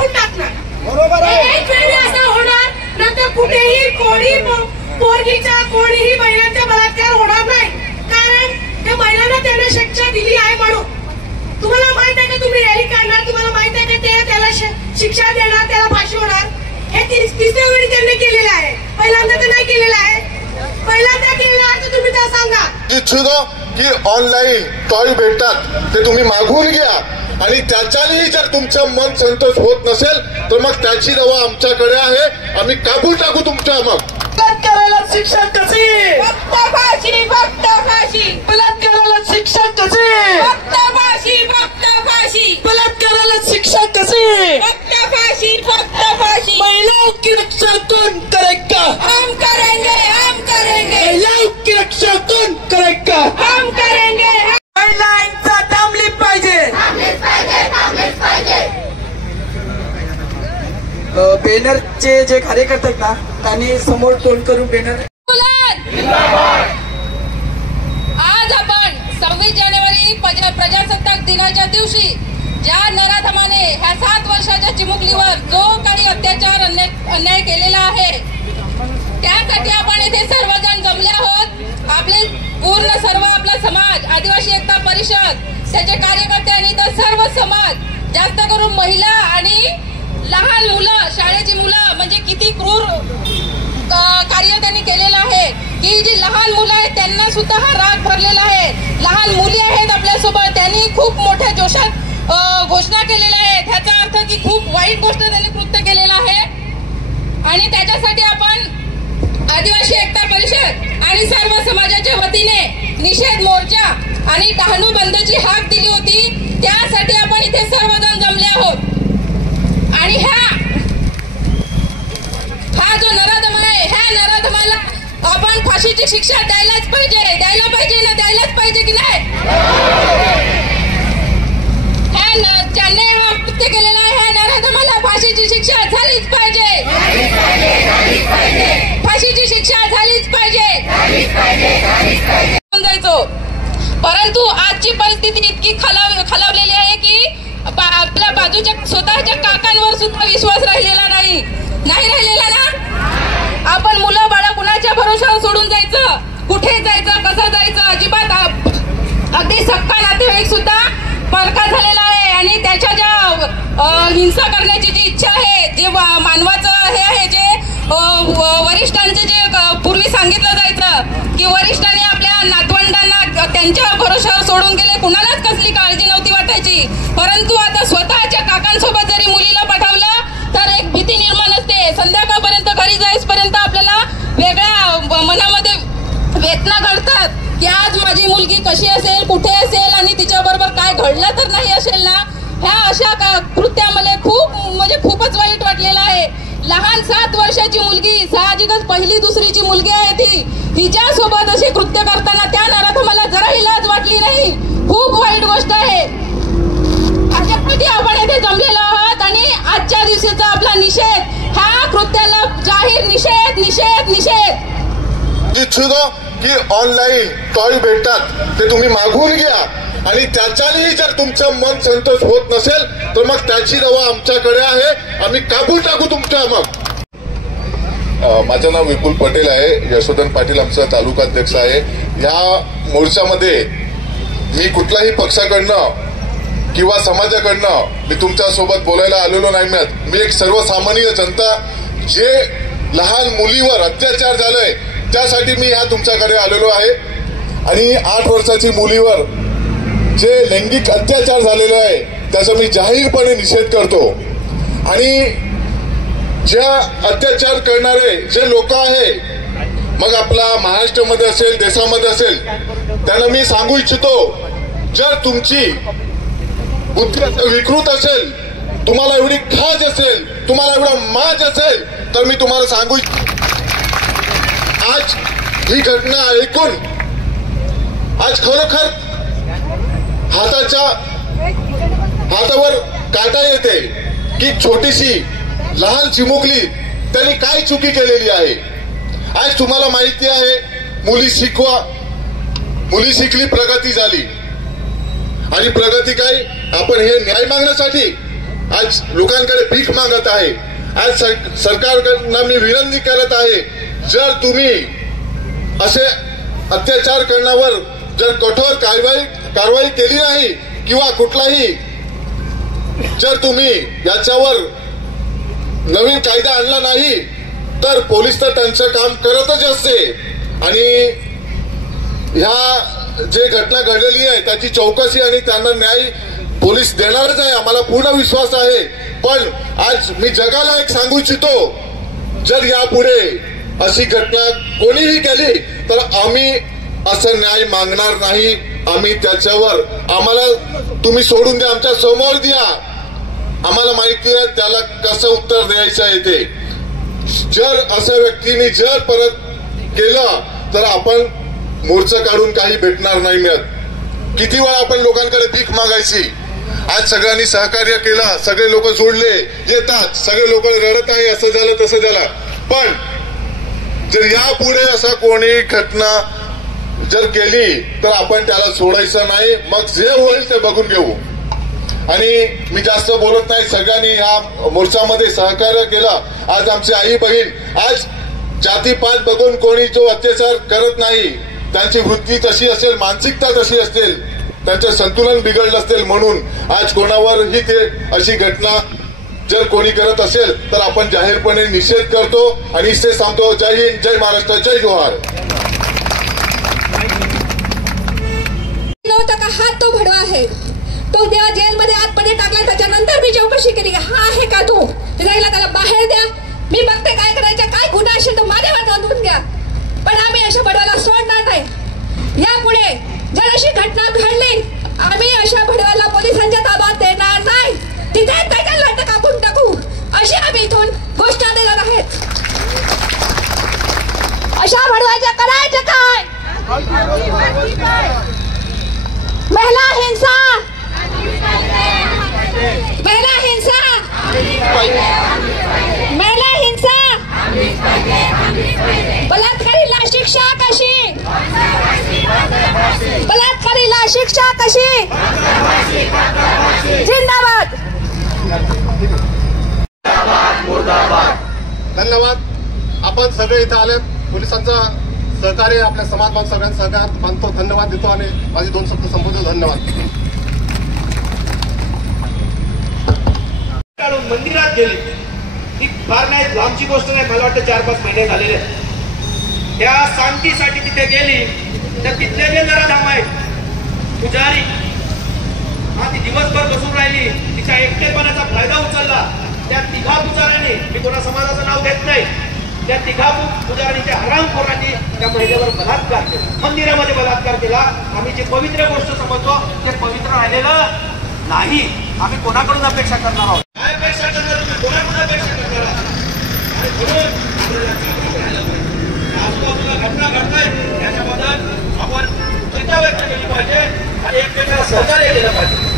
कापून टाकणार. बरोबर आहे. एक वेळी असं होणार, नंतर कुठेही कोणी पोरगीच्या कोणीही महिलांचा बलात्कार होणार नाही, कारण त्या महिलांना त्याने शिक्षा दिली आहे म्हणून. तुम्हाला माहित आहे का तुम्ही रॅली काढणार, तुम्हाला माहित आहे का ते त्याला शिक्षा देणार, त्याला फाशी होणार. हे तिसऱ्या वेळी त्यांनी केलेलं आहे, पहिल्यांदा तर नाही केलेलं आहे. पहिल्यांदा केलेलं आहे तर तुम्ही त्या सांगा. इच्छुक की ऑनलाईन टॉय भेटतात ते तुम्ही मागवून घ्या, आणि त्याच्यानेही जर तुमचं मन संतोष होत नसेल तर मग त्याची दवा आमच्याकडे आहे, आम्ही कापून टाकू तुमच्या. मग बलात्काराला शिक्षा कशी? फक्त फाशी, फक्त फाशी. बलात्काराला शिक्षा कशी? फक्त फाशी, फक्त फाशी. बलात्काराला शिक्षा कशी? फक्त फाशी, फक्त फाशी. महिलाओं की रक्षा कौन करेगा? हम करेंगे, हम करेंगे. महिलाओं की रक्षा कौन करेगा? हम करेंगे. महिलांचा थांबली पाहिजे. बॅनरचे जे कार्यकर्ते आहेत ना, त्यांनी समोर तोंड करून बॅनर. आज आपण 26 जानेवारी प्रजासत्ताक दिनाच्या दिवशी ज्या नराधमाने ह्या 7 वर्षाच्या चिमुकलीवर जो काही अत्याचार अन्याय केलेला आहे, त्यासाठी आपण इथे सर्वजण जमले आहोत. आपले पूर्ण सर्व आपला समाज, आदिवासी एकता परिषद, त्याचे कार्यकर्ते आणि इतर सर्व समाज, जास्त करून महिला आणि लहान मुलं, शाळेची मुलं, म्हणजे किती क्रूर कार्य त्यांनी केलेलं आहे की जी लहान मुलं आहेत त्यांना सुद्धा हा राग भरलेला आहे. लहान मुली आहेत आपल्यासोबत, त्यांनी खूप मोठ्या जोशात घोषणा केलेल्या आहेत. ह्याचा अर्थ की खूप वाईट गोष्ट त्यांनी कृत्य केलेलं आहे. आणि त्याच्यासाठी आपण आदिवासी एकता परिषद आणि सर्व समाजाच्या वतीने निषेध मोर्चा आणि डहाणू बंदची हाक दिली होती. त्यासाठी आपण इथे सर्वजण जमले आहोत. आणि हा जो नराधम आहे, ह्या नराधमाला आपण फाशीची शिक्षा द्यायलाच पाहिजे ना, द्यायलाच पाहिजे की नाही? ज्याने हा कृत्य केलेला आहे ह्या नराधमाला फाशीची शिक्षा झालीच पाहिजे. फाशीची शिक्षा झालीच पाहिजे. जायचो, परंतु आजची परिस्थिती इतकी खालावलेली आहे की आपल्या बाजूच्या स्वतःच्या काकांवर सुद्धा विश्वास राहिलेला नाही राहिलेला ना. आपण मुलं बाळा कुणाच्या भरोशावर सोडून जायचं, कुठे जायचं, कसं जायचं, अजिबात. अगदी सक्का नातेवाईक सुद्धा परका झालेला आहे. आणि त्याच्या ज्या हिंसा करण्याची जी इच्छा आहे, जे मानवाचं हे आहे, जे वरिष्ठांचे जे पूर्वी सांगितलं जायचं की वरिष्ठांनी आपल्या नातवंडांना त्यांच्या भरोशावर सोडून गेले, कुणालाच कसली काळजी नव्हती वाटायची. परंतु आता स्वतःच्या काकांसोबत जरी मुलीला पाठवलं तर एक भीती निर्माण असते. संध्याकाळपर्यंत घरी जाईपर्यंत आपल्याला वेगळ्या मनामध्ये वेदना घडतात की आज माझी मुलगी कशी असेल, कुठे असेल आणि तिच्याबरोबर काय घडलं तर नाही असेल ना. ह्या अशा कृत्यामध्ये खूपच वाईट वाटलेलं आहे. लहान 7 वर्षाची मुलगी, साहजिकच पहिली दुसरीची मुलगी आहे ती, हिच्यासोबत असे कृत्य करताना त्या नराधमाला जराही लाज वाटली नाही. खूप वाईट गोष्ट आहे. अशासाठी आपण येथे जमलेलो आहोत आणि आजच्या दिवशीचा आपला निषेध, ह्या कृत्याला जाहीर निषेध. इच्छुक की ऑनलाईन टॉय भेटतात ते तुम्ही मागवून घ्या, आणि त्याच्यानेही जर तुमचं मन संतोष होत नसेल तर मग त्याची दवा आमच्याकडे आहे, आम्ही कापून टाकू तुमच्या. मग माझं नाव विपुल पटेल आहे, यशोधन पाटील आमचा तालुकाध्यक्ष आहे. या मोर्चामध्ये मी कुठल्याही पक्षाकडनं किंवा समाजाकडनं मी तुमच्या सोबत बोलायला आलेलो नाही. मी एक सर्वसामान्य जनता, जे लहान मुलीवर अत्याचार झालाय त्यासाठी मी ह्या तुमच्याकडे आलेलो आहे. आणि 8 वर्षाची मुलीवर जे लैंगिक अत्याचार झालेले आहे त्याचा मी जाहीरपणे निषेध करतो. आणि ज्या अत्याचार करणारे जे लोक आहे, मग आपला महाराष्ट्रामध्ये असेल, देशामध्ये असेल, त्यांना मी सांगू इच्छितो, जर तुमची बुद्धी विकृत असेल, तुम्हाला एवढी खाज असेल, तुम्हाला एवढा माज असेल, तर मी तुम्हाला सांगू आज ही घटना ऐकून आज खरोखर हातावर काटा येते की छोटीशी लहान चिमुकली त्यांनी काय चुकी केलेली आहे. आज तुम्हाला माहिती आहे, मुली शिकली, प्रगती झाली. आणि प्रगती काय, आपण हे न्याय मागण्यासाठी आज लोकांकडे भीक मागत आहे. आज सरकारकडनं मी विनंती करत आहे, जर तुम्ही असे अत्याचार करण्यावर जर कठोर कारवाई केली नाही किंवा कुठलाही जर तुम्ही याच्यावर नवीन कायदा आणला नाही तर पोलीस तर त्यांचं काम करतच असते आणि ह्या जे घटना घडलेली आहे त्याची चौकशी आणि त्यांना न्याय पोलीस देणारच आहे, आम्हाला पूर्ण विश्वास आहे. पण आज मी जगाला एक सांगू इच्छितो, जर यापुढे अशी घटना कोणीही केली तर आम्ही असं न्याय मागणार नाही. आम्ही त्याच्यावर आम्हाला तुम्ही सोडून द्या, आमच्या समोर द्या, आम्हाला माहिती आहे त्याला कसं उत्तर द्यायचं आहे ते. जर अशा व्यक्तीने जर परत केलं तर आपण मोर्चा काढून काही भेटणार नाही मिळत. किती वेळा आपण लोकांकडे भीक मागायची. आज सगळ्यांनी सहकार्य केलं, सगळे लोक जोडले येतात, सगळे लोक रडत आहे, असं झालं तसं झालं. पण जर यापुढे असा कोणी घटना जर केली तर आपण त्याला सोडायचं नाही. मग जे होईल ते बघून घेऊ. आणि मी जास्त बोलत नाही, सगळ्यांनी ह्या मोर्चामध्ये सहकार्य केलं. आज आमची आई बहीण आज जातीपात बघून कोणी जो अत्याचार करत नाही, त्यांची वृत्ती तशी असेल, मानसिकता तशी असेल, त्यांचं संतुलन बिघडलं असेल म्हणून आज कोणावरही ते अशी घटना जर कोणी करत असेल तर आपण जाहीरपणे निषेध करतो आणि इथे सांगतो, जय हिंद, जय महाराष्ट्र, जय जोहार. नव्हता का हात तो भडवा आहे, तो देवा जेलमध्ये आतमध्ये टाकला. त्याच्यानंतर मी चौकशी केली, हा आहे का तू, त्याला बाहेर द्या, मी बघते काय करायचं, काय गुन्हा असेल तो माझ्यावर नोंदवून घ्या. पण आम्ही अशा भडवाला सोडणार नाही. यापुढे जर अशी घटना घडली आम्ही अशा भडवाला पोलिसांच्या ताब्यात देणार नाही. तिथे त्याच्या लाट कापून टाकू अशी आम्ही इथून घोषणा देणार आहेत. अशा भडवाचं करायचं काय? महिला हिंसा, महिला हिंसा, महिला हिंसा, बलात्कारीला शिक्षा कशी, बलात्कारीला शिक्षा कशी, जिंदाबाद. धन्यवाद. आपण सगळे इथे आले, पोलिसांचा सहकार्य, आपल्या समाज बांधव सगळ्यांना सहकार मानतो, धन्यवाद देतो आणि माझे 2 शब्द संबोधतो. धन्यवाद. मंदिरात गेली ही फार नाही लांबची गोष्ट नाही, मला वाटतं 4-5 महिने झालेले. त्या शांतीसाठी तिथे गेली तर तिथले जे नराधाम आहेत पुजारी, हा ती दिवसभर बसून राहिली, तिच्या एकटेपणाचा फायदा उचलला. त्या तिघा पुजाऱ्यांनी, मी कोणा समाजाचं नाव घेत नाही, त्या तिघा पुजाऱ्यांच्या हरामखोरांनी त्या महिलेवर बलात्कार केला, मंदिरामध्ये बलात्कार केला. आम्ही जे पवित्र गोष्ट समजतो ते पवित्र राहिलेलं नाही. आम्ही कोणाकडून अपेक्षा करणार आहोत? काय अपेक्षा करणार? तुम्ही कोणाकडून अपेक्षा करणार आहात? आणि म्हणून आजूबाजूला घटना घडताय त्याच्याबद्दल आपण चिंता व्यक्त केली पाहिजे आणि एकमेकांना सहकार्य केलं पाहिजे.